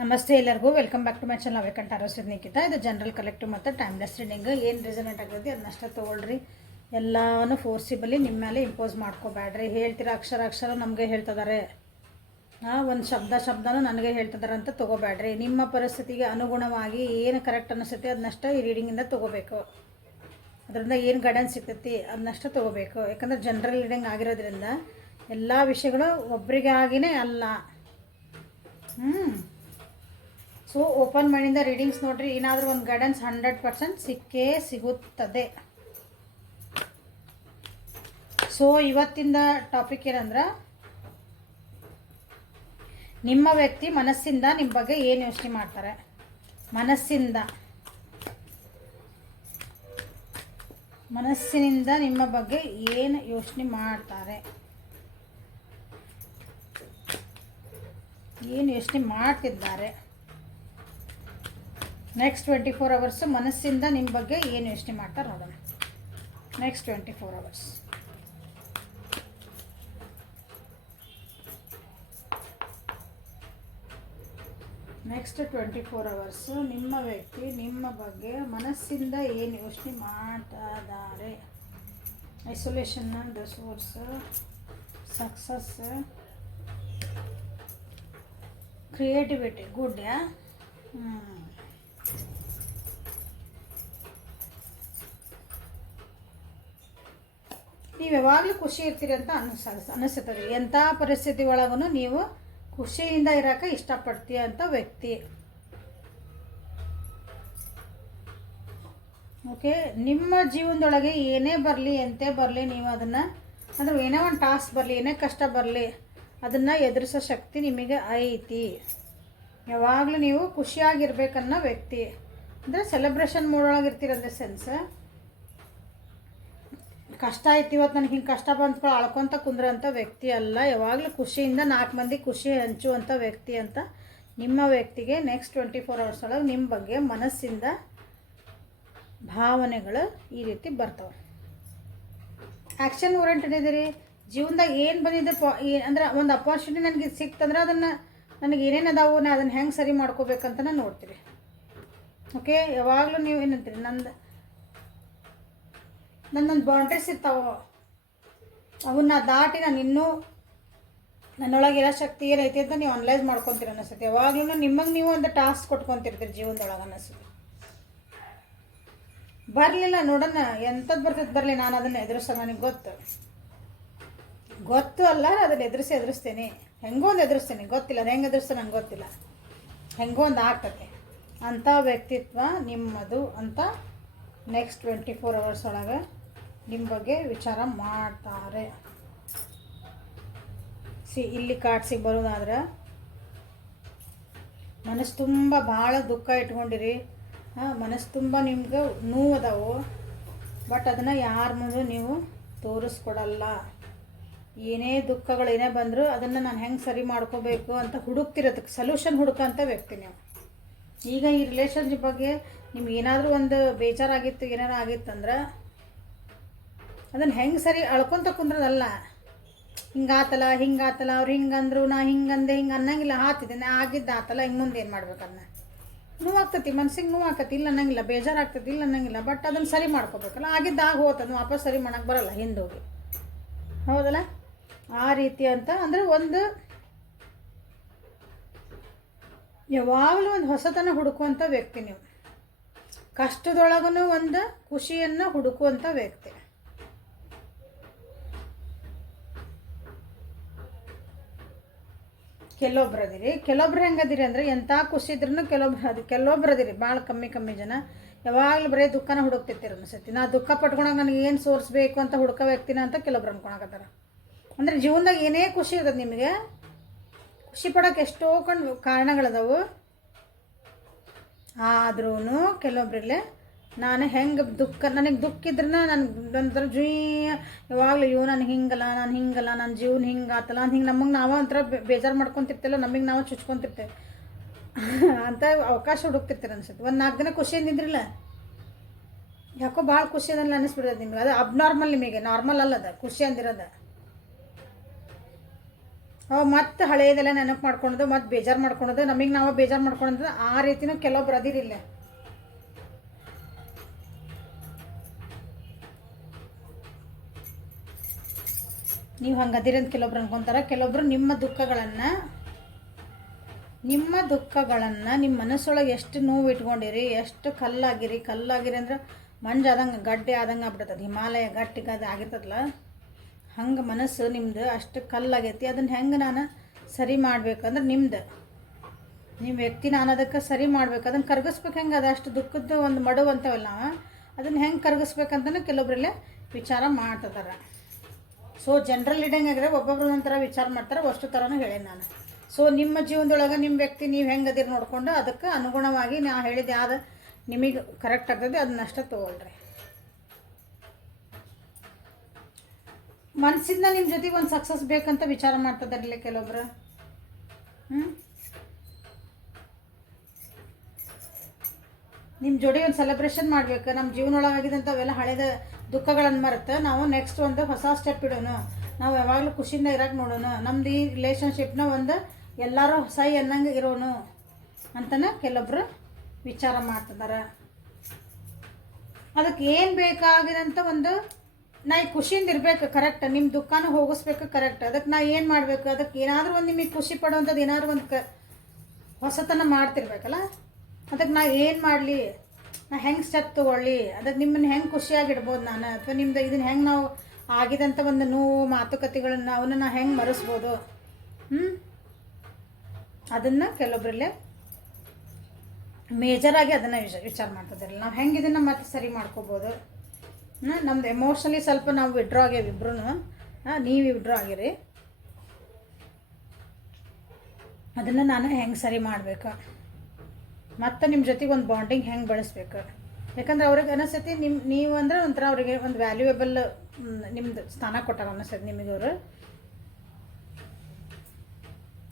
ನಮಸ್ತೆ ಎಲ್ಲರಿಗೂ welcome back to my channel ಅವೇಕಂಠ ಆರೋಗ್ಯ ನಿಖಿತ. ಇದು ಜನರಲ್ ಕಲೆಕ್ಟಿವ್ ಮತ್ತು ಟೈಮ್ಲೆಸ್ ರೀಡಿಂಗ್. ಏನು ರಿಸನೆಂಟ್ ಆಗ್ತೈತಿ ಅದನ್ನಷ್ಟೇ ತೊಗೊಳ್ರಿ. ಎಲ್ಲನೂ ಫೋರ್ಸಿಬಲಿ ನಿಮ್ಮ ಮೇಲೆ ಇಂಪೋಸ್ ಮಾಡ್ಕೋಬೇಡ್ರಿ. ಹೇಳ್ತಿರೋ ಅಕ್ಷರ ನಮಗೆ ಹೇಳ್ತಿದ್ದಾರೆ, ಒಂದು ಶಬ್ದನೂ ನನಗೆ ಹೇಳ್ತಿದ್ದಾರೆ ಅಂತ ತೊಗೋಬೇಡ್ರಿ. ನಿಮ್ಮ ಪರಿಸ್ಥಿತಿಗೆ ಅನುಗುಣವಾಗಿ ಏನು ಕರೆಕ್ಟ್ ಅನ್ನಿಸುತ್ತೆ ಅದನ್ನಷ್ಟೇ ಈ ರೀಡಿಂಗಿಂದ ತೊಗೋಬೇಕು. ಅದರಿಂದ ಏನು ಗೈಡೆನ್ಸ್ ಸಿಗ್ತೈತಿ ಅದನ್ನಷ್ಟೇ ತೊಗೋಬೇಕು. ಯಾಕಂದರೆ ಜನರಲ್ ರೀಡಿಂಗ್ ಆಗಿರೋದ್ರಿಂದ ಎಲ್ಲ ವಿಷಯಗಳು ಒಬ್ರಿಗಾಗಿಯೇ ಅಲ್ಲ. ಸೊ ಓಪನ್ ಮೈಂಡಿಂದ ರೀಡಿಂಗ್ಸ್ ನೋಡಿರಿ. ಏನಾದರೂ ಒಂದು ಗೈಡೆನ್ಸ್ 100% ಸಿಕ್ಕೇ ಸಿಗುತ್ತದೆ. ಸೊ ಇವತ್ತಿಂದ ಟಾಪಿಕ್ ಏನಂದ್ರೆ, ನಿಮ್ಮ ವ್ಯಕ್ತಿ ಮನಸ್ಸಿಂದ ನಿಮ್ಮ ಬಗ್ಗೆ ಏನು ಯೋಚನೆ ಮಾಡ್ತಾರೆ. ಮನಸ್ಸಿನಿಂದ ನಿಮ್ಮ ಬಗ್ಗೆ ಏನು ಯೋಚನೆ ಮಾಡ್ತಾರೆ, ಏನು ಯೋಚನೆ ಮಾಡ್ತಿದ್ದಾರೆ. ನೆಕ್ಸ್ಟ್ 24 hours ಮನಸ್ಸಿಂದ ನಿಮ್ಮ ಬಗ್ಗೆ ಏನು ಯೋಚನೆ ಮಾಡ್ತಾರೆ ನೋಡೋಣ. ನೆಕ್ಸ್ಟ್ 24 hours ನಿಮ್ಮ ವ್ಯಕ್ತಿ ನಿಮ್ಮ ಬಗ್ಗೆ ಮನಸ್ಸಿಂದ ಏನು ಯೋಚನೆ ಮಾಡ್ತಿದ್ದಾರೆ. Isolation, the source, success, creativity, good. ನೀವು ಯಾವಾಗಲೂ ಖುಷಿ ಇರ್ತೀರಿ ಅಂತ ಅನಿಸುತ್ತದೆ. ಎಂಥ ಪರಿಸ್ಥಿತಿ ಒಳಗೂ ನೀವು ಖುಷಿಯಿಂದ ಇರೋಕೆ ಇಷ್ಟಪಡ್ತೀಯ ಅಂತ ವ್ಯಕ್ತಿ. ಓಕೆ, ನಿಮ್ಮ ಜೀವನದೊಳಗೆ ಏನೇ ಬರಲಿ ಎಂತೆ ಬರಲಿ, ನೀವು ಅದನ್ನು ಅಂದರೆ ಏನೇ ಒಂದು ಟಾಸ್ಕ್ ಬರಲಿ, ಏನೇ ಕಷ್ಟ ಬರಲಿ, ಅದನ್ನು ಎದುರಿಸೋ ಶಕ್ತಿ ನಿಮಗೆ ಐತಿ. ಯಾವಾಗಲೂ ನೀವು ಖುಷಿಯಾಗಿರ್ಬೇಕನ್ನೋ ವ್ಯಕ್ತಿ. ಅಂದರೆ ಸೆಲೆಬ್ರೇಷನ್ ಮೂಡೊಳಗಿರ್ತೀರಂದ್ರೆ ಸೆನ್ಸ್. ಕಷ್ಟ ಆಯ್ತು ಇವತ್ತು ನನಗೆ ಹಿಂಗೆ ಕಷ್ಟ ಬಂದ್ಕೊಳ್ಳೋ ಅಳ್ಕೊತ ಕುಂದ್ರಂಥ ವ್ಯಕ್ತಿ ಅಲ್ಲ. ಯಾವಾಗಲೂ ಖುಷಿಯಿಂದ 4 ಮಂದಿ ಖುಷಿ ಹಂಚುವಂಥ ವ್ಯಕ್ತಿ ಅಂತ ನಿಮ್ಮ ವ್ಯಕ್ತಿಗೆ ನೆಕ್ಸ್ಟ್ 24 hours ಒಳಗೆ ನಿಮ್ಮ ಬಗ್ಗೆ ಮನಸ್ಸಿಂದ ಭಾವನೆಗಳು ಈ ರೀತಿ ಬರ್ತವೆ. ಆ್ಯಕ್ಷನ್ ಓರಿಯೆಂಟೆಡ್ ಇದ್ದೀರಿ. ಜೀವನದಾಗ ಏನು ಬಂದಿದೆ ಅಂದ್ರೆ ಒಂದು ಅಪಾರ್ಚುನಿಟಿ ನನಗೆ ಸಿಕ್ತಂದ್ರೆ ಅದನ್ನು ನನಗೆ ಏನೇನು ಅದಾವು ನಾ ಅದನ್ನು ಹೆಂಗೆ ಸರಿ ಮಾಡ್ಕೋಬೇಕಂತ ನೋಡ್ತೀರಿ. ಓಕೆ, ಯಾವಾಗಲೂ ನೀವು ಏನಂತೀರಿ, ನನ್ನೊಂದು ಬೌಂಡ್ರೀಸ್ ಇರ್ತಾವೆ, ಅವನ್ನ ದಾಟಿ ನಾನು ಇನ್ನೂ ನನ್ನೊಳಗಿರೋ ಶಕ್ತಿ ಏನೈತಿ ಅಂತ ನೀವು ಅನಲೈಸ್ ಮಾಡ್ಕೊತೀರಿ ಅನ್ನಿಸುತ್ತೆ. ಯಾವಾಗಲೂ ನಿಮಗೆ ನೀವು ಒಂದು ಟಾಸ್ಕ್ ಕೊಟ್ಕೊತಿರ್ತೀರಿ ಜೀವನದೊಳಗೆ ಅನ್ನಿಸುತ್ತೆ. ಬರಲಿಲ್ಲ ನೋಡೋಣ ಎಂಥದ್ದು ಬರ್ತೈತೆ ಬರಲಿ, ನಾನು ಅದನ್ನು ಎದುರಿಸೋ ನನಗೆ ಗೊತ್ತು ಅಲ್ಲ, ಅದನ್ನು ಎದುರಿಸ್ತೇನೆ. ಹೆಂಗೋ ಒಂದು ಎದುರಿಸ್ತೇನೆ, ಗೊತ್ತಿಲ್ಲ ಅದು ಹೆಂಗೆ ಎದುರಿಸ್ತೇನೆ ನಂಗೆ ಗೊತ್ತಿಲ್ಲ, ಹೆಂಗೋ ಒಂದು ಆಗ್ತದೆ ಅಂಥ ವ್ಯಕ್ತಿತ್ವ ನಿಮ್ಮದು ಅಂತ ನೆಕ್ಸ್ಟ್ 24 hours ಒಳಗೆ ನಿಮ್ಮ ಬಗ್ಗೆ ವಿಚಾರ ಮಾಡ್ತಾರೆ. ಇಲ್ಲಿ ಕಾರ್ಡ್ಸಿಗೆ ಬರೋದಾದ್ರೆ, ಮನಸ್ಸು ತುಂಬ ಭಾಳ ದುಃಖ ಇಟ್ಕೊಂಡಿರಿ. ಮನಸ್ಸು ತುಂಬ ನಿಮ್ಗೆ ನೋವು ಅದಾವು, ಬಟ್ ಅದನ್ನು ಯಾರ ಮುಂದೆ ನೀವು ತೋರಿಸ್ಕೊಡಲ್ಲ. ಏನೇ ದುಃಖಗಳು ಏನೇ ಬಂದರೂ ಅದನ್ನು ನಾನು ಹೆಂಗೆ ಸರಿ ಮಾಡ್ಕೋಬೇಕು ಅಂತ ಹುಡುಕ್ತಿರೋದಕ್ಕೆ ಸೊಲ್ಯೂಷನ್ ಹುಡುಕೋಂಥ ವ್ಯಕ್ತಿ ನೀವು. ಈಗ ಈ ರಿಲೇಷನ್ಶಿಪ್ ಬಗ್ಗೆ ನಿಮ್ಗೆ ಏನಾದರೂ ಒಂದು ಬೇಜಾರಾಗಿತ್ತು, ಏನಾರು ಆಗಿತ್ತಂದ್ರೆ ಅದನ್ನು ಹೆಂಗೆ ಸರಿ ಅಳ್ಕೊತ ಕುಂದ್ರದಲ್ಲ. ಹಿಂಗಾತಲ್ಲ ಅವ್ರು ಹಿಂಗಂದ್ರು ನಾ ಹಿಂಗಂದೆ ಹಿಂಗೆ ಅನ್ನಂಗಿಲ್ಲ. ಆತಿದೆ ನಾ ಆಗಿದ್ದು ಆತಲ್ಲ, ಹಿಂಗೆ ಮುಂದೆ ಏನು ಮಾಡ್ಬೇಕನ್ನ ನೋವಾಗ್ತತಿ, ಮನ್ಸಿಗೆ ನೋವಾಗ್ತತಿ ಇಲ್ಲ ಅನ್ನಂಗಿಲ್ಲ, ಬೇಜಾರಾಗ್ತತಿ ಇಲ್ಲ ಅನ್ನಂಗಿಲ್ಲ. ಬಟ್ ಅದನ್ನು ಸರಿ ಮಾಡ್ಕೋಬೇಕಲ್ಲ. ಆಗಿದ್ದಾಗ ಹೋತದ ವಾಪಸ್ ಸರಿ ಮಾಡೋಕ್ಕೆ ಬರಲ್ಲ ಹಿಂದೋಗಿ, ಹೌದಲ್ಲ? ಆ ರೀತಿ ಅಂತ ಅಂದರೆ ಒಂದು ಯಾವಾಗಲೂ ಒಂದು ಹೊಸತನ ಹುಡುಕುವಂಥ ವ್ಯಕ್ತಿ ನೀವು. ಕಷ್ಟದೊಳಗೂ ಒಂದು ಖುಷಿಯನ್ನು ಹುಡುಕುವಂಥ ವ್ಯಕ್ತಿ. ಕೆಲವೊಬ್ರು ಹೆಂಗದಿರಿ ಅಂದರೆ ಎಂಥ ಖುಷಿ ಇದ್ರೂ ಕೆಲವೊಬ್ರು ಅದಿರಿ ಭಾಳ ಕಮ್ಮಿ ಜನ ಯಾವಾಗಲೂ ಬರೀ ದುಃಖನ ಹುಡುಕ್ತಿರ್ತೀರ ಅನಿಸುತ್ತೆ. ನಾ ದುಃಖ ಪಟ್ಕೊಳಕ್ಕೆ ನನಗೆ ಏನು ಸೋರ್ಸ್ ಬೇಕು ಅಂತ ಹುಡುಕೋ ವ್ಯಕ್ತಿನ ಅಂತ ಕೆಲವೊಬ್ರು ಅನ್ಕೊಳಕತ್ತಾರ. ಅಂದರೆ ಜೀವನದಾಗ ಏನೇ ಖುಷಿ ಇರ್ತದೆ ನಿಮಗೆ, ಖುಷಿ ಪಡೋಕೆ ಎಷ್ಟೋ ಕಾರಣಗಳದಾವು. ಆದ್ರೂ ಕೆಲವೊಬ್ರಿಗೆ ನಾನು ಹೆಂಗೆ ನನಗೆ ದುಃಖ ಇದ್ರೆ ನನಗೆ ಜುಯ್ ಯಾವಾಗಲೂ ನನಗೆ ಹಿಂಗಲ್ಲ, ನನ್ನ ಜೀವನ ಹಿಂಗಾತಲ್ಲ ಅಂತ ಹಿಂಗೆ ನಮಗೆ ನಾವು ಒಂಥರ ಬೇಜಾರು ಮಾಡ್ಕೊತಿರ್ತಿಲ್ಲ, ನಮಗೆ ನಾವು ಚುಚ್ಕೊತಿರ್ತೇವೆ ಅಂತ ಅವಕಾಶ ಹುಡುಕ್ತಿರ್ತೀರ ಅನ್ಸುತ್ತೆ. ಒಂದು 4 ದಿನ ಖುಷಿಯಿಂದ ಇದ್ರಿಲ್ಲ, ಯಾಕೋ ಭಾಳ ಖುಷಿ ಅದಲ್ಲ ಅನ್ನಿಸ್ಬಿಡ್ತದೆ ನಿಮಗೆ. ಅದು ಅಬ್ನಾರ್ಮಲ್, ನಿಮಗೆ ನಾರ್ಮಲ್ ಅಲ್ಲದ ಖುಷಿ ಅಂದಿರೋದು. ಅವು ಮತ್ತೆ ಹಳೆಯದೆಲ್ಲ ನೆನಪು ಮಾಡ್ಕೊಳೋದು, ಮತ್ತು ಬೇಜಾರು ಮಾಡ್ಕೊಳೋದು, ನಮಗೆ ನಾವು ಬೇಜಾರು ಮಾಡ್ಕೊಳೋದು. ಆ ರೀತಿನೂ ಕೆಲವೊಬ್ರು ಅದಿರಿಲ್ಲ. ನೀವು ಹಂಗದಿರಿ ಅಂತ ಕೆಲವೊಬ್ರು ಅನ್ಕೊತಾರೆ. ಕೆಲವೊಬ್ರು ನಿಮ್ಮ ದುಃಖಗಳನ್ನು ನಿಮ್ಮ ಮನಸ್ಸೊಳಗೆ ಎಷ್ಟು ನೋವು ಇಟ್ಕೊಂಡಿರಿ, ಎಷ್ಟು ಕಲ್ಲಾಗಿರಿ ಅಂದ್ರೆ ಮಂಜು ಆದಂಗೆ ಗಡ್ಡೆ ಆದಂಗೆ ಆಗ್ಬಿಡ್ತದೆ. ಹಿಮಾಲಯ ಗಟ್ಟಿಗೆ ಆಗಿರ್ತದಲ್ಲ, ಹಂಗೆ ಮನಸ್ಸು ನಿಮ್ದು ಅಷ್ಟು ಕಲ್ಲಾಗೈತಿ. ಅದನ್ನು ಹೆಂಗೆ ನಾನು ಸರಿ ಮಾಡ್ಬೇಕಂದ್ರೆ ನಿಮ್ಮ ವ್ಯಕ್ತಿ ನಾನು ಅದಕ್ಕೆ ಸರಿ ಮಾಡ್ಬೇಕು, ಅದನ್ನು ಕರಗಿಸ್ಬೇಕು. ಹೆಂಗೆ ಅದು ಅಷ್ಟು ದುಃಖದ್ದು ಒಂದು ಮಡುವು ಅಂತವಲ್ಲ, ಅದನ್ನು ಹೆಂಗೆ ಕರಗಿಸ್ಬೇಕಂತಲೂ ಕೆಲವೊಬ್ಬರಲ್ಲೇ ವಿಚಾರ ಮಾಡ್ತಿದ್ದಾರೆ. ಸೊ ಜನರಲ್ ರೀಡಿಂಗ್ ಆಗಿದ್ರೆ ಒಬ್ಬೊಬ್ರು ಒಂಥರ ವಿಚಾರ ಮಾಡ್ತಾರೆ, ಅಷ್ಟು ಥರನೂ ಹೇಳೇನಿ ನಾನು. ಸೊ ನಿಮ್ಮ ಜೀವನದೊಳಗೆ ನಿಮ್ಮ ವ್ಯಕ್ತಿ ನೀವು ಹೆಂಗೆ ಅದಿರಿ ನೋಡಿಕೊಂಡು ಅದಕ್ಕೆ ಅನುಗುಣವಾಗಿ ನಾ ಹೇಳಿದ್ದು ಯಾವುದು ನಿಮಗೆ ಕರೆಕ್ಟ್ ಆಗ್ತದೆ ಅದನ್ನಷ್ಟೇ ತೊಗೊಳ್ರಿ. ಮನಸ್ಸಿಂದ ನಿಮ್ಮ ಜೊತೆಗೆ ಒಂದು ಸಕ್ಸಸ್ ಬೇಕಂತ ವಿಚಾರ ಮಾಡ್ತಿದ್ದಾರಲ್ಲ ಕೆಲವೊಬ್ರು. ನಿಮ್ಮ ಜೋಡಿ ಒಂದು ಸೆಲೆಬ್ರೇಷನ್ ಮಾಡಬೇಕು. ನಮ್ಮ ಜೀವನೊಳಗಾಗಿದ್ದಂಥ ಅವೆಲ್ಲ ಹಳೆದ ದುಃಖಗಳನ್ನು ಮರೆತು ನಾವು ನೆಕ್ಸ್ಟ್ ಒಂದು ಹೊಸ ಸ್ಟೆಪ್ ಇಡೋಣ. ನಾವು ಯಾವಾಗಲೂ ಖುಷಿಯಿಂದ ಇರೋಕೆ ನೋಡೋಣ. ನಮ್ದು ಈ ರಿಲೇಷನ್ಶಿಪ್ನ ಒಂದು ಎಲ್ಲರೂ ಸೈ ಅನ್ನಂಗೆ ಇರೋಣ ಅಂತಲೇ ಕೆಲವೊಬ್ರು ವಿಚಾರ ಮಾಡ್ತಿದ್ದಾರೆ. ಅದಕ್ಕೆ ಏನು ಬೇಕಾಗಿದಂಥ ಒಂದು ನಾ ಈ ಖುಷಿಯಿಂದ ಇರಬೇಕು, ಕರೆಕ್ಟ್. ನಿಮ್ಮ ದುಃಖನೂ ಹೋಗಿಸ್ಬೇಕು, ಕರೆಕ್ಟ್. ಅದಕ್ಕೆ ನಾ ಏನು ಮಾಡಬೇಕು, ಅದಕ್ಕೆ ಏನಾದರೂ ಒಂದು ನಿಮಗೆ ಖುಷಿ ಪಡುವಂಥದ್ದು ಏನಾದರೂ ಒಂದು ಹೊಸತನ ಮಾಡ್ತಿರ್ಬೇಕಲ್ಲ. ಅದಕ್ಕೆ ನಾ ಏನು ಮಾಡಲಿ, ನಾ ಹೆಂಗೆ ಸ್ಟೆಪ್ ತೊಗೊಳ್ಳಿ, ಅದಕ್ಕೆ ನಿಮ್ಮನ್ನು ಹೆಂಗೆ ಖುಷಿಯಾಗಿಡ್ಬೋದು ನಾನು, ಅಥವಾ ನಿಮ್ದು ಇದನ್ನು ಹೆಂಗೆ ನಾವು ಆಗಿದಂಥ ಒಂದು ನೋವು ಮಾತುಕತೆಗಳನ್ನು ಅವನ್ನ ನಾ ಹೆಂಗೆ ಮರೆಸ್ಬೋದು. ಅದನ್ನು ಕೆಲವೊಬ್ಬರಲ್ಲೇ ಮೇಜರಾಗಿ ಅದನ್ನು ವಿಚಾರ ಮಾಡ್ತಿದ್ದಿರಲ್ಲ. ನಾವು ಹೆಂಗೆ ಇದನ್ನು ಮತ್ತೆ ಸರಿ ಮಾಡ್ಕೋಬೋದು. ನಮ್ದು ಎಮೋಷ್ನಲಿ ಸ್ವಲ್ಪ ನಾವು ವಿಡ್ರಾ ಆಗ್ಯಾವ ಇಬ್ರು. ನೀವು ವಿಡ್ರಾ ಆಗಿರಿ. ಅದನ್ನು ನಾನು ಹೆಂಗೆ ಸರಿ ಮಾಡಬೇಕು, ಮತ್ತು ನಿಮ್ಮ ಜೊತೆಗೆ ಒಂದು ಬಾಂಡಿಂಗ್ ಹೆಂಗೆ ಬೆಳೆಸ್ಬೇಕು. ಯಾಕಂದ್ರೆ ಅವ್ರಿಗೆ ಅನಿಸ್ತೈತಿ ನೀವು ಅಂದರೆ ಒಂಥರ ಅವರಿಗೆ ಒಂದು ವ್ಯಾಲ್ಯೂಯೇಬಲ್ ನಿಮ್ದು ಸ್ಥಾನ ಕೊಟ್ಟಾರ ಅನಿಸ್ತೈತಿ ನಿಮಗವರು.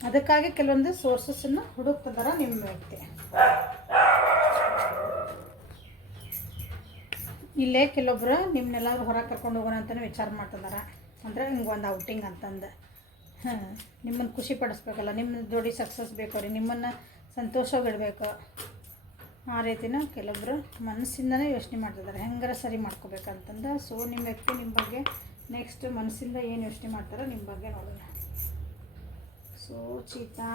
ಅದಕ್ಕಾಗಿ ಕೆಲವೊಂದು ಸೋರ್ಸಸ್ಸನ್ನು ಹುಡುಕ್ತಿದಾರ ನಿಮ್ಮ ವ್ಯಕ್ತಿ. ಇಲ್ಲೇ ಕೆಲವೊಬ್ರು ನಿಮ್ಮನ್ನೆಲ್ಲರೂ ಹೊರಗೆ ಕರ್ಕೊಂಡು ಹೋಗೋಣ ಅಂತಲೇ ವಿಚಾರ ಮಾಡ್ತಿದಾರ. ಅಂದರೆ ಹಿಂಗೆ ಒಂದು ಔಟಿಂಗ್ ಅಂತಂದು ನಿಮ್ಮನ್ನು ಖುಷಿ ಪಡಿಸ್ಬೇಕಲ್ಲ, ನಿಮ್ಮ ಜೋಡಿ ಸಕ್ಸಸ್ ಬೇಕು ಅವ್ರಿಗೆ, ನಿಮ್ಮನ್ನು ಸಂತೋಷವಿಡಬೇಕು. ಆ ರೀತಿನ ಕೆಲವೊಬ್ಬರು ಮನಸ್ಸಿಂದನೇ ಯೋಚನೆ ಮಾಡ್ತಿದ್ದಾರೆ ಹೆಂಗಾರ ಸರಿ ಮಾಡ್ಕೋಬೇಕಂತಂದು. ಸೊ ನಿಮ್ಮ ವ್ಯಕ್ತಿ ನಿಮ್ಮ ಬಗ್ಗೆ ನೆಕ್ಸ್ಟ್ ಮನಸ್ಸಿಂದ ಏನು ಯೋಚನೆ ಮಾಡ್ತಾರೋ ನಿಮ್ಮ ಬಗ್ಗೆ ನೋಡೋಣ. ಸೊ ಚೀತಾ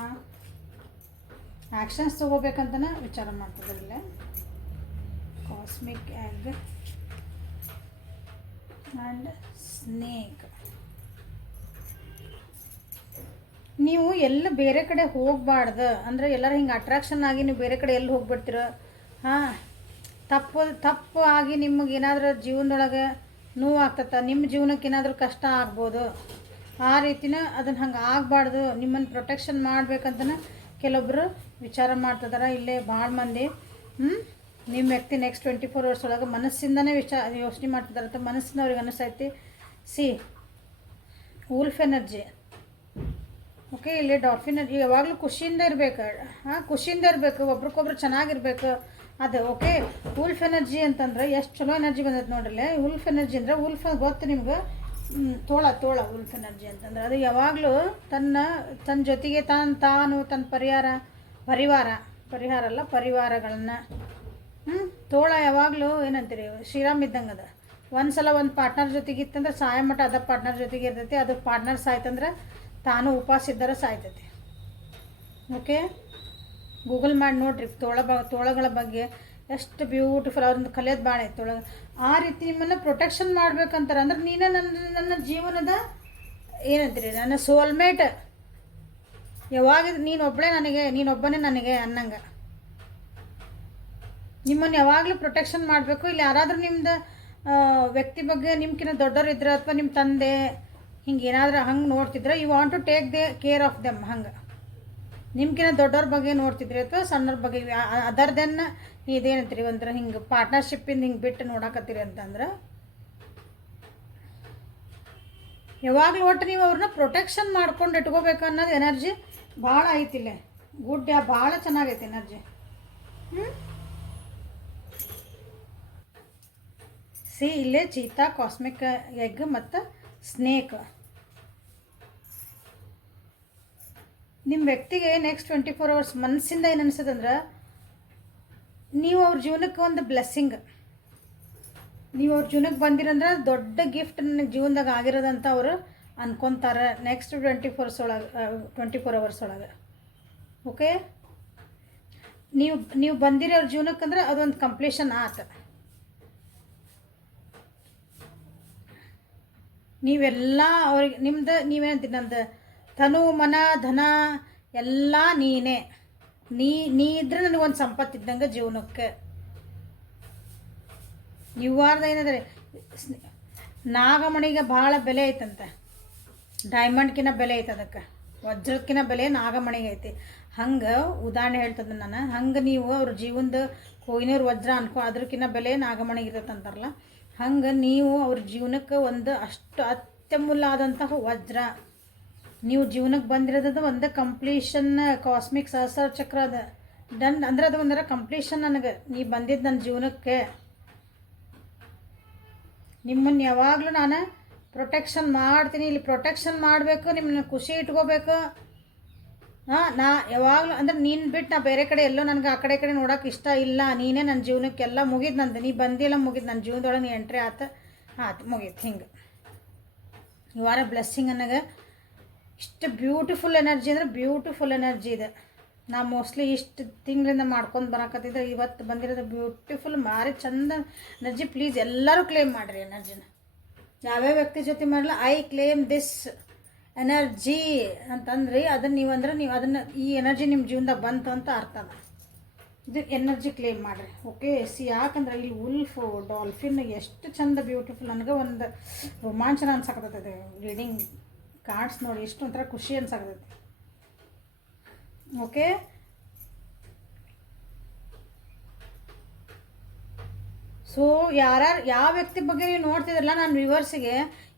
ಆ್ಯಕ್ಷನ್ಸ್ ತೊಗೋಬೇಕಂತನೇ ವಿಚಾರ ಮಾಡ್ತಿದ್ದಿಲ್ಲ. Cosmic egg and snake. ನೀವು ಎಲ್ಲ ಬೇರೆ ಕಡೆ ಹೋಗಬಾರ್ದು. ಅಂದರೆ ಎಲ್ಲರೂ ಹಿಂಗೆ ಅಟ್ರಾಕ್ಷನ್ ಆಗಿ ನೀವು ಬೇರೆ ಕಡೆ ಎಲ್ಲಿ ಹೋಗ್ಬಿಡ್ತೀರ. ತಪ್ಪು ಆಗಿ ನಿಮಗೇನಾದ್ರೂ ಜೀವನದೊಳಗೆ ನೋವು ಆಗ್ತದೆ, ನಿಮ್ಮ ಜೀವನಕ್ಕೆ ಏನಾದರೂ ಕಷ್ಟ ಆಗ್ಬೋದು. ಆ ರೀತಿನ ಅದನ್ನು ಹಂಗೆ ಆಗಬಾರ್ದು, ನಿಮ್ಮನ್ನು ಪ್ರೊಟೆಕ್ಷನ್ ಮಾಡ್ಬೇಕಂತನೇ ಕೆಲವೊಬ್ಬರು ವಿಚಾರ ಮಾಡ್ತಿದ್ದಾರೆ. ಇಲ್ಲೇ ಭಾಳ ಮಂದಿ ನಿಮ್ಮ ವ್ಯಕ್ತಿ ನೆಕ್ಸ್ಟ್ 24 hours ಒಳಗೆ ಮನಸ್ಸಿಂದನೇ ಯೋಚನೆ ಮಾಡ್ತಿದ್ದಾರೆ ಅಂತ ಮನಸ್ಸಿನ ಅವ್ರಿಗೆ ಅನಿಸ್ತೈತಿ. Wolf energy. ಓಕೆ, ಇಲ್ಲಿ ಡಾಲ್ಫಿನ್ ಯಾವಾಗಲೂ ಖುಷಿಯಿಂದ ಇರಬೇಕು. ಖುಷಿಯಿಂದ ಇರಬೇಕು, ಒಬ್ರಿಗೊಬ್ರು ಚೆನ್ನಾಗಿರ್ಬೇಕು. ಅದು ಓಕೆ. ವೂಲ್ಫ್ ಎನರ್ಜಿ ಅಂತಂದ್ರೆ ಎಷ್ಟು ಚಲೋ ಎನರ್ಜಿ ಬಂದೈತೆ ನೋಡ್ರಲ್ಲೇ. ವೂಲ್ಫ್ ಎನರ್ಜಿ ಅಂದರೆ ವೂಲ್ಫ್ ಗೊತ್ತು ನಿಮ್ಗೆ, ತೋಳ ವೂಲ್ಫ್ ಎನರ್ಜಿ ಅಂತಂದ್ರೆ ಅದು ಯಾವಾಗಲೂ ತನ್ನ ಜೊತೆಗೆ ತಾನು ತನ್ನ ಪರಿವಾರಗಳನ್ನು ತೋಳ ಯಾವಾಗಲೂ ಏನಂತೀರಿ ಶ್ರೀರಾಮ್ ಇದ್ದಂಗೆ ಅದ. ಒಂದು ಸಲ ಒಂದು ಪಾರ್ಟ್ನರ್ ಜೊತೆಗೆ ಇತ್ತಂದ್ರೆ ಸಾಯ ಮಟ್ಟ ಅದ ಪಾರ್ಟ್ನರ್ ಜೊತೆಗೆ ಇರ್ತೈತಿ. ಅದು ಪಾರ್ಟ್ನರ್ ಸಾಯ್ತಂದ್ರೆ ತಾನು ಉಪವಾಸ ಇದ್ದರೆ ಸಾಯ್ತೈತಿ. ಓಕೆ, ಗೂಗಲ್ ಮಾಡಿ ನೋಡ್ರಿ ತೋಳಗಳ ಬಗ್ಗೆ ಎಷ್ಟು ಬ್ಯೂಟಿಫುಲ್. ಅವ್ರನ್ನ ಕಲಿಯೋದು ಭಾಳ ಐತೆ ತೋಳ. ಆ ರೀತಿ ನಿಮ್ಮನ್ನು ಪ್ರೊಟೆಕ್ಷನ್ ಮಾಡ್ಬೇಕಂತಾರೆ. ಅಂದ್ರೆ ನೀನೇ ನನ್ನ ಜೀವನದ ಏನಂತೀರಿ ನನ್ನ ಸೋಲ್ಮೇಟ್. ಯಾವಾಗ ನೀನೊಬ್ಬನೇ ನನಗೆ ಅನ್ನಂಗೆ ನಿಮ್ಮನ್ನು ಯಾವಾಗಲೂ ಪ್ರೊಟೆಕ್ಷನ್ ಮಾಡಬೇಕು. ಇಲ್ಲಿ ಯಾರಾದರೂ ನಿಮ್ದು ವ್ಯಕ್ತಿ ಬಗ್ಗೆ ನಿಮ್ಗಿಂತ ದೊಡ್ಡವ್ರು ಇದ್ರೆ ಅಥವಾ ನಿಮ್ಮ ತಂದೆ ಹಿಂಗೆ ಏನಾದರೂ ಹಂಗೆ ನೋಡ್ತಿದ್ರೆ you want to take care of them. ಹಂಗೆ ನಿಮ್ಗಿಂತ ದೊಡ್ಡವ್ರ ಬಗ್ಗೆ ನೋಡ್ತಿದ್ರಿ ಅಥವಾ ಸಣ್ಣವ್ರ ಬಗ್ಗೆ ಅದರ್ ದೆನ್ ಇದೇನಂತೀರಿ ಒಂಥರ ಹಿಂಗೆ ಪಾರ್ಟ್ನರ್ಶಿಪ್ಪಿಂದ ಹಿಂಗೆ ಬಿಟ್ಟು ನೋಡಕತ್ತೀರಿ ಅಂತಂದ್ರೆ ಯಾವಾಗಲೂ ಒಟ್ಟು ನೀವು ಅವ್ರನ್ನ ಪ್ರೊಟೆಕ್ಷನ್ ಮಾಡ್ಕೊಂಡು ಇಟ್ಕೋಬೇಕು ಅನ್ನೋದು ಎನರ್ಜಿ ಭಾಳ ಐತಿಲ್ಲ. ಗುಡ್, ಭಾಳ ಚೆನ್ನಾಗೈತೆ ಎನರ್ಜಿ. ಇಲ್ಲೇ ಚೀತಾ, ಕಾಸ್ಮಿಕ್ ಎಗ್ ಮತ್ತು ಸ್ನೇಕ್. ನಿಮ್ಮ ವ್ಯಕ್ತಿಗೆ ನೆಕ್ಸ್ಟ್ 24 ಅವರ್ಸ್ ಮನಸ್ಸಿಂದ ಏನು ಅನಿಸೋದಂದ್ರೆ ನೀವು ಅವ್ರ ಜೀವನಕ್ಕೆ ಒಂದು ಬ್ಲೆಸ್ಸಿಂಗ್, ನೀವು ಅವ್ರ ಜೀವನಕ್ಕೆ ಬಂದಿರಂದ್ರೆ ದೊಡ್ಡ ಗಿಫ್ಟ್ ನನ್ನ ಜೀವನದಾಗ ಆಗಿರೋದಂತ ಅವರು ಅನ್ಕೊತಾರೆ ನೆಕ್ಸ್ಟ್ 24 ಅವರ್ಸ್ ಒಳಗೆ. ಓಕೆ, ನೀವು ಬಂದಿರೋ ಅವ್ರ ಜೀವನಕ್ಕಂದ್ರೆ ಅದೊಂದು ಕಂಪ್ಲೀಷನ್ ಆತ. ನೀವೆಲ್ಲ ಅವ್ರಿಗೆ ನೀವೇನಂತೀರಿ, ನಂದು ತನು ಮನ ಧನ ಎಲ್ಲ ನೀನೇ, ನೀ ಇದ್ರೆ ನನಗೊಂದು ಸಂಪತ್ತಿದ್ದಂಗೆ ಜೀವನಕ್ಕೆ. ನೀವು ಏನಂದರೆ ನಾಗಮಣಿಗೆ ಭಾಳ ಬೆಲೆ ಐತಂತೆ, ಡೈಮಂಡ್ಕಿನ್ನ ಬೆಲೆ ಐತೆ, ಅದಕ್ಕೆ ವಜ್ರಕ್ಕಿನ್ನ ಬೆಲೆ ನಾಗಮಣಿಗೆ ಐತಿ. ಹಂಗೆ ಉದಾಹರಣೆ ಹೇಳ್ತದೆ ನಾನು. ಹಂಗೆ ನೀವು ಅವ್ರ ಜೀವನದ ಕೊಯ್ನೂರು ವಜ್ರ ಅದಕ್ಕಿನ್ನ ಬೆಲೆ ನಾಗಮಣಿಗೆ ಇರ್ತೈತೆ ಅಂತಾರಲ್ಲ, ಹಂಗೆ ನೀವು ಅವ್ರ ಜೀವನಕ್ಕೆ ಒಂದು ಅಷ್ಟು ಅತ್ಯಮೂಲ್ಯ ಆದಂತಹ ವಜ್ರ. ನೀವು ಜೀವನಕ್ಕೆ ಬಂದಿರೋದು ಒಂದು ಕಂಪ್ಲೀಷನ್, ಕಾಸ್ಮಿಕ್ ಸಹಸ್ರ ಚಕ್ರ ಅದ ಡನ್ ಅಂದ್ರೆ ಅದು ಒಂಥರ ಕಂಪ್ಲೀಷನ್. ನನಗೆ ನೀ ಬಂದಿದ್ದು ನನ್ನ ಜೀವನಕ್ಕೆ. ನಿಮ್ಮನ್ನು ಯಾವಾಗಲೂ ನಾನು ಪ್ರೊಟೆಕ್ಷನ್ ಮಾಡ್ತೀನಿ, ಇಲ್ಲಿ ಪ್ರೊಟೆಕ್ಷನ್ ಮಾಡಬೇಕು, ನಿಮ್ಮನ್ನ ಖುಷಿ ಇಟ್ಕೋಬೇಕು. ನಾ ಯಾವಾಗಲೂ ಅಂದ್ರೆ ನೀನು ಬಿಟ್ಟು ನಾ ಬೇರೆ ಕಡೆ ಎಲ್ಲೋ ನನಗೆ ಆ ಕಡೆ ನೋಡೋಕೆ ಇಷ್ಟ ಇಲ್ಲ. ನೀನೇ ನನ್ನ ಜೀವನಕ್ಕೆಲ್ಲ ಮುಗಿದು ನಂದು, ನೀ ಬಂದಿಲ್ಲ ಮುಗಿದು ನನ್ನ ಜೀವನದೊಳಗೆ ನೀ ಎಂಟ್ರಿ ಆತು ಮುಗೀತು. ಹಿಂಗೆ ಯು ಆರ್ ಎ ಬ್ಲೆಸ್ಸಿಂಗ್. ನನಗೆ ಇಷ್ಟು ಬ್ಯೂಟಿಫುಲ್ ಎನರ್ಜಿ ಅಂದರೆ ಬ್ಯೂಟಿಫುಲ್ ಎನರ್ಜಿ ಇದೆ. ನಾ ಮೋಸ್ಟ್ಲಿ ಇಷ್ಟು ತಿಂಗಳಿಂದ ಮಾಡ್ಕೊಂಡು ಬರೋಕತ್ತಿದ್ರೆ ಇವತ್ತು ಬಂದಿರೋದು ಬ್ಯೂಟಿಫುಲ್ ಭಾರಿ ಚಂದ ಎನರ್ಜಿ. ಪ್ಲೀಸ್ ಎಲ್ಲರೂ ಕ್ಲೇಮ್ ಮಾಡಿರಿ ಎನರ್ಜಿನ. ಯಾವ್ಯಾವ ವ್ಯಕ್ತಿ ಜೊತೆ ಮಾಡಲ್ಲ, ಐ ಕ್ಲೇಮ್ ದಿಸ್ ಎನರ್ಜಿ ಅಂತಂದ್ರಿ ಅದನ್ನು ನೀವು ಅದನ್ನು ಈ ಎನರ್ಜಿ ನಿಮ್ಮ ಜೀವನದಾಗ ಬಂತು ಅಂತ ಅರ್ಥ ಅದ. ಇದು ಎನರ್ಜಿ ಕ್ಲೇಮ್ ಮಾಡಿರಿ. ಓಕೆ, ಯಾಕಂದ್ರೆ ಇಲ್ಲಿ ಉಲ್ಫು ಡಾಲ್ಫಿನ್ ಎಷ್ಟು ಚಂದ ಬ್ಯೂಟಿಫುಲ್. ನನಗೆ ಒಂದು ರೋಮಾಂಚನ ಅನ್ಸಕತ್ತೈತೆ ರೀಡಿಂಗ್ ಕಾರ್ಡ್ಸ್ ನೋಡಿ, ಎಷ್ಟು ಒಂಥರ ಖುಷಿ ಅನ್ಸಕತ್ತೈತಿ. ಓಕೆ, ಸೊ ಯಾವ ವ್ಯಕ್ತಿ ಬಗ್ಗೆ ನೀವು ನೋಡ್ತಿದ್ರಲ್ಲ ನಾನು ವ್ಯೂವರ್ಸಿಗೆ,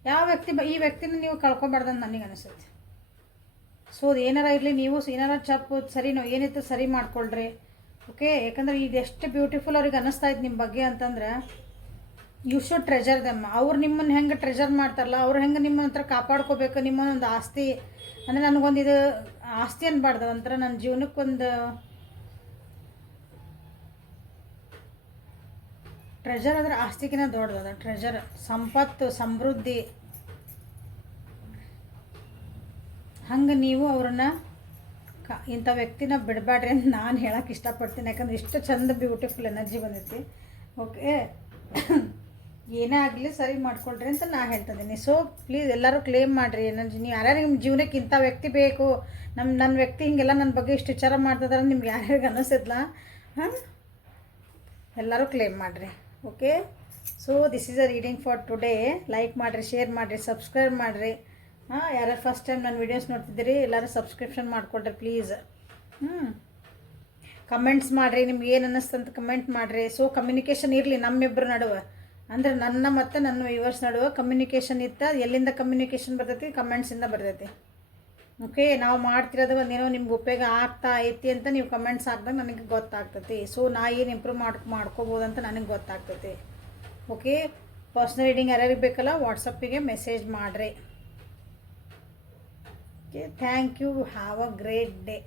ಯಾವ ವ್ಯಕ್ತಿ ಈ ವ್ಯಕ್ತಿನ ನೀವು ಕಳ್ಕೊಬಾರ್ದಂತ ನನಗೆ ಅನಿಸುತ್ತೆ. ಸೊ ಅದು ಏನಾರ ಇರಲಿ, ನೀವು ಏನಾರ ಸರಿನೋ ಏನಿತ್ತು ಸರಿ ಮಾಡ್ಕೊಳ್ರಿ. ಓಕೆ, ಯಾಕಂದ್ರೆ ಇದೆಷ್ಟು ಬ್ಯೂಟಿಫುಲ್ ಅವ್ರಿಗೆ ಅನ್ನಿಸ್ತಾ ಇತ್ತು ನಿಮ್ಮ ಬಗ್ಗೆ ಅಂತಂದ್ರೆ ಯು ಶುಡ್ ಟ್ರೆಜರ್ ದೆಮ್. ಅವ್ರು ನಿಮ್ಮನ್ನು ಹೆಂಗೆ ಟ್ರೆಜರ್ ಮಾಡ್ತಾರಲ್ಲ, ಅವ್ರು ಹೆಂಗೆ ನಿಮ್ಮ ಹತ್ರ ಕಾಪಾಡ್ಕೋಬೇಕು. ನಿಮ್ಮೊಂದು ಆಸ್ತಿ ಅಂದರೆ ನನಗೊಂದು ಇದು ಆಸ್ತಿ ಅನ್ಬಾರ್ದು, ಒಂಥರ ನನ್ನ ಜೀವನಕ್ಕೊಂದು ಟ್ರೆಜರ್ ಅಂದರೆ ಆಸ್ತಿಗಿನ ದೊಡ್ಡದ ಟ್ರೆಜರ್. ಸಂಪತ್ತು, ಸಮೃದ್ಧಿ. ಹಂಗೆ ನೀವು ಅವ್ರನ್ನ ಇಂಥ ವ್ಯಕ್ತಿನ ಬಿಡಬೇಡ್ರಿ ಅಂತ ನಾನು ಹೇಳೋಕೆ ಇಷ್ಟಪಡ್ತೀನಿ. ಯಾಕಂದ್ರೆ ಇಷ್ಟು ಚಂದ ಬ್ಯೂಟಿಫುಲ್ ಎನರ್ಜಿ ಬಂದೈತಿ. ಓಕೆ, ಏನೇ ಆಗಲಿ ಸರಿ ಮಾಡ್ಕೊಳ್ರಿ ಅಂತ ನಾನು ಹೇಳ್ತಿದ್ದೀನಿ. ಸೊ ಪ್ಲೀಸ್ ಎಲ್ಲರೂ ಕ್ಲೇಮ್ ಮಾಡಿರಿ ಎನರ್ಜಿ. ನೀವು ಯಾರ್ಯಾರು ನಿಮ್ಮ ಜೀವನಕ್ಕೆ ಇಂಥ ವ್ಯಕ್ತಿ ಬೇಕು, ನನ್ನ ವ್ಯಕ್ತಿ ಹಿಂಗೆಲ್ಲ ನನ್ನ ಬಗ್ಗೆ ಇಷ್ಟು ವಿಚಾರ ಮಾಡ್ತಿದಾರೆ ನಿಮ್ಗೆ ಯಾರ್ಯಾರಿಗೆ ಅನ್ನಿಸಿದ್ಲ, ಎಲ್ಲರೂ ಕ್ಲೇಮ್ ಮಾಡಿರಿ. Okay, so this is a reading for today. Like ಮಾಡಿರಿ, ಶೇರ್ ಮಾಡಿರಿ, ಸಬ್ಸ್ಕ್ರೈಬ್ ಮಾಡಿರಿ. ಯಾರು ಫಸ್ಟ್ ಟೈಮ್ ನನ್ನ ವೀಡಿಯೋಸ್ ನೋಡ್ತಿದ್ದೀರಿ ಎಲ್ಲರೂ ಸಬ್ಸ್ಕ್ರಿಪ್ಷನ್ ಮಾಡಿಕೊಡ್ರಿ ಪ್ಲೀಸ್. ಕಮೆಂಟ್ಸ್ ಮಾಡಿರಿ, ನಿಮ್ಗೆ ಏನು ಅನ್ನಿಸ್ತಂತ ಕಮೆಂಟ್ ಮಾಡಿರಿ. ಸೊ ಕಮ್ಯುನಿಕೇಷನ್ ಇರಲಿ ನಮ್ಮಿಬ್ಬರ ನಡುವೆ, ಅಂದರೆ ನನ್ನ ಮತ್ತು ನನ್ನ ವ್ಯೂವರ್ಸ್ ನಡುವೆ ಕಮ್ಯುನಿಕೇಷನ್ ಇತ್ತ. ಎಲ್ಲಿಂದ ಕಮ್ಯುನಿಕೇಷನ್ ಬರ್ತೈತಿ? ಕಮೆಂಟ್ಸಿಂದ ಬರ್ತೈತಿ. ಓಕೆ, ನಾವು ಮಾಡ್ತಿರೋದು ಒಂದೇನೋ ನಿಮ್ಗೆ ಉಪಯೋಗ ಆಗ್ತಾ ಐತಿ ಅಂತ ನೀವು ಕಮೆಂಟ್ಸ್ ಹಾಕಿದಾಗ ನನಗೆ ಗೊತ್ತಾಗ್ತೈತಿ. ಸೊ ನಾ ಏನು ಇಂಪ್ರೂವ್ ಮಾಡ್ಕೋಬೋದು ಅಂತ ನನಗೆ ಗೊತ್ತಾಗ್ತೈತಿ. ಓಕೆ, ಪರ್ಸ್ನಲ್ ರೀಡಿಂಗ್ ಯಾರ್ಯಾರಿಗೆ ಬೇಕಲ್ಲ ವಾಟ್ಸಪ್ಪಿಗೆ ಮೆಸೇಜ್ ಮಾಡಿರಿ. Okay, thank you. Have a great day.